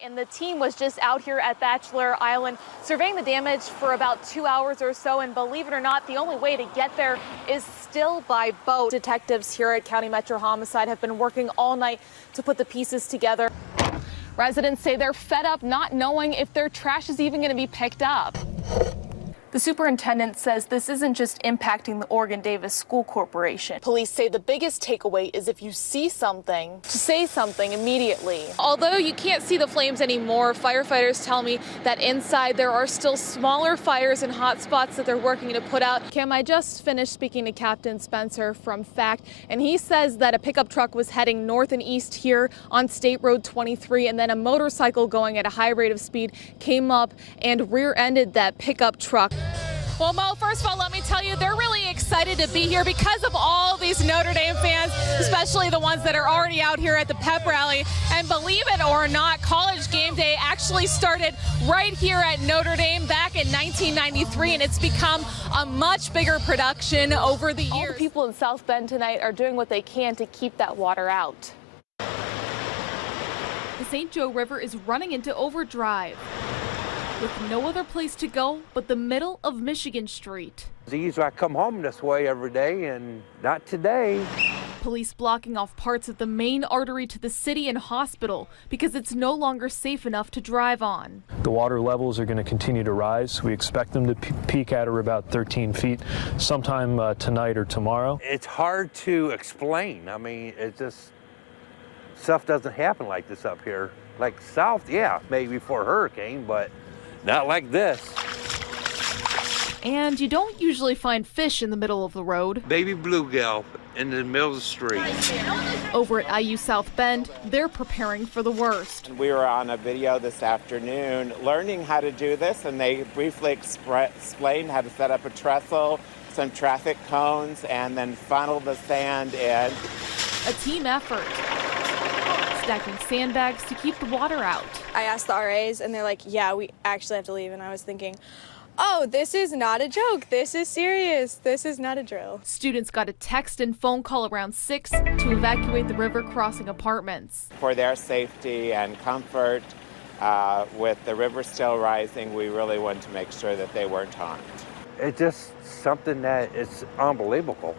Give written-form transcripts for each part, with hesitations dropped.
And the team was just out here at Bachelor Island surveying the damage for about 2 hours or so. And believe it or not, the only way to get there is still by boat. Detectives here at County Metro Homicide have been working all night to put the pieces together. Residents say they're fed up not knowing if their trash is even going to be picked up. The superintendent says this isn't just impacting the Oregon-Davis School Corporation. Police say the biggest takeaway is if you see something, say something immediately. Although you can't see the flames anymore, firefighters tell me that inside there are still smaller fires and hot spots that they're working to put out. Kim, I just finished speaking to Captain Spencer from FACT, and he says that a pickup truck was heading north and east here on State Road 23, and then a motorcycle going at a high rate of speed came up and rear-ended that pickup truck. Well, Mo, first of all, let me tell you, they're really excited to be here because of all these Notre Dame fans, especially the ones that are already out here at the pep rally. And believe it or not, College Game Day actually started right here at Notre Dame back in 1993, and it's become a much bigger production over the years. All the people in South Bend tonight are doing what they can to keep that water out. The St. Joe River is running into overdrive, with no other place to go but the middle of Michigan Street. I come home this way every day, and not today. Police blocking off parts of the main artery to the city and hospital because it's no longer safe enough to drive on. The water levels are going to continue to rise. We expect them to peak at or about 13 feet sometime tonight or tomorrow. It's hard to explain. I mean, it just, stuff doesn't happen like this up here. Like south, yeah, maybe for a hurricane, but not like this. And you don't usually find fish in the middle of the road. Baby bluegill in the middle of the street. Over at IU South Bend, they're preparing for the worst. We were on a video this afternoon learning how to do this, and they briefly explained how to set up a trestle, some traffic cones, and then funnel the sand in. A team effort, stacking sandbags to keep the water out. I asked the RAs, and they're like, yeah, we actually have to leave. And I was thinking, oh, this is not a joke. This is serious. This is not a drill. Students got a text and phone call around 6 to evacuate the river crossing apartments. For their safety and comfort, with the river still rising, we really wanted to make sure that they weren't harmed. It's just something that is unbelievable.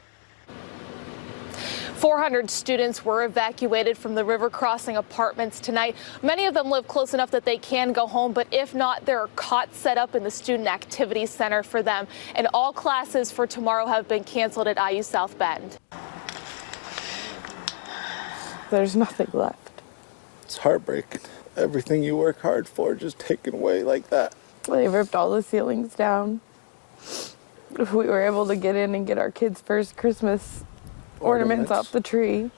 400 students were evacuated from the river crossing apartments tonight. Many of them live close enough that they can go home, but if not, there are cots set up in the Student Activity Center for them. And all classes for tomorrow have been canceled at IU South Bend. There's nothing left. It's heartbreaking. Everything you work hard for just taken away like that. They ripped all the ceilings down. We were able to get in and get our kids' first Christmas ornaments off the tree.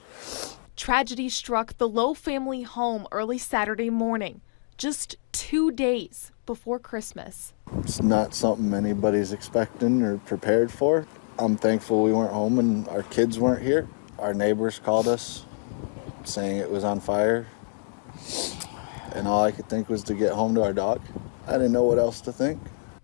Tragedy struck the Lowe family home early Saturday morning, just 2 days before Christmas. It's not something anybody's expecting or prepared for. I'm thankful we weren't home and our kids weren't here. Our neighbors called us saying it was on fire, and all I could think was to get home to our dog. I didn't know what else to think.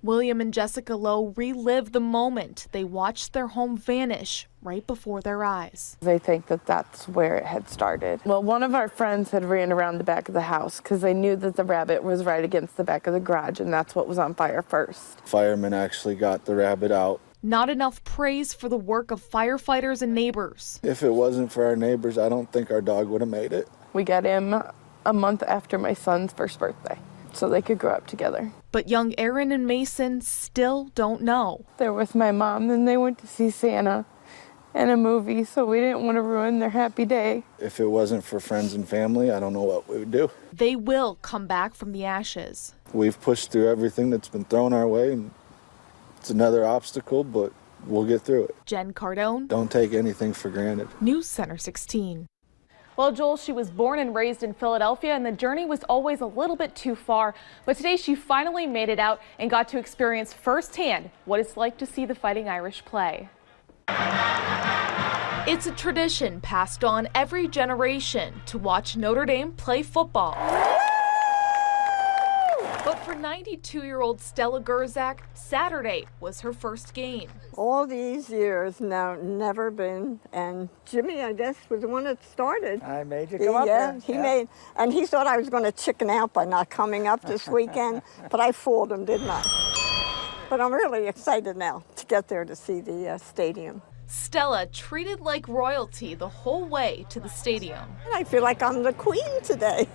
William and Jessica Lowe relived the moment they watched their home vanish right before their eyes. They think that that's where it had started. Well, one of our friends had ran around the back of the house because they knew that the rabbit was right against the back of the garage, and that's what was on fire first. Firemen actually got the rabbit out. Not enough praise for the work of firefighters and neighbors. If it wasn't for our neighbors, I don't think our dog would have made it. We got him a month after my son's first birthday, so they could grow up together. But young Aaron and Mason still don't know. They're with my mom, and they went to see Santa and a movie, so we didn't want to ruin their happy day. If it wasn't for friends and family, I don't know what we would do. They will come back from the ashes. We've pushed through everything that's been thrown our way, and it's another obstacle, but we'll get through it. Jen Cardone. Don't take anything for granted. News Center 16. Well, Joel, she was born and raised in Philadelphia, and the journey was always a little bit too far. But today she finally made it out and got to experience firsthand what it's like to see the Fighting Irish play. It's a tradition passed on every generation to watch Notre Dame play football. But for 92-year-old Stella Gerzak, Saturday was her first game. All these years now, never been, and Jimmy, I guess, was the one that started. I made you come up here. He made, and he thought I was going to chicken out by not coming up this weekend, but I fooled him, didn't I? But I'm really excited now to get there to see the stadium. Stella treated like royalty the whole way to the stadium. I feel like I'm the queen today.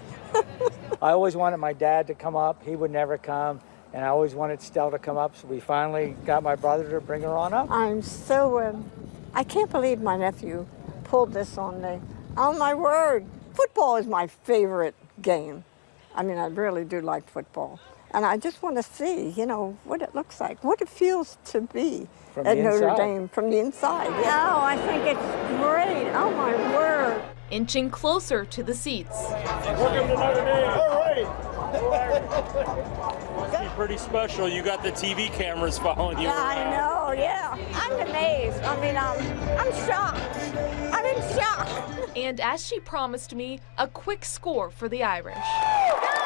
I always wanted my dad to come up. He would never come. And I always wanted Stella to come up, so we finally got my brother to bring her on up. I'm so, I can't believe my nephew pulled this on me. Oh my word, football is my favorite game. I mean, I really do like football. And I just want to see, you know, what it looks like, what it feels to be at Notre Dame from the inside. Yeah, oh, I think it's great. Oh my word. Inching closer to the seats. Welcome to Notre Dame. All right. Must be pretty special. You got the TV cameras following you. Yeah, I know, yeah. I'm amazed. I mean, I'm shocked. I'm in shock. And as she promised me, a quick score for the Irish. I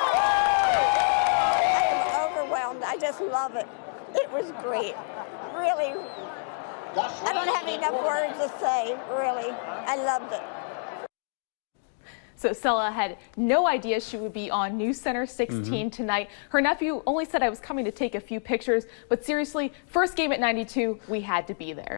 am overwhelmed. I just love it. It was great. Really. I don't have enough words to say, really. I loved it. So Stella had no idea she would be on News Center 16 tonight. Her nephew only said I was coming to take a few pictures, but seriously, first game at 92, we had to be there.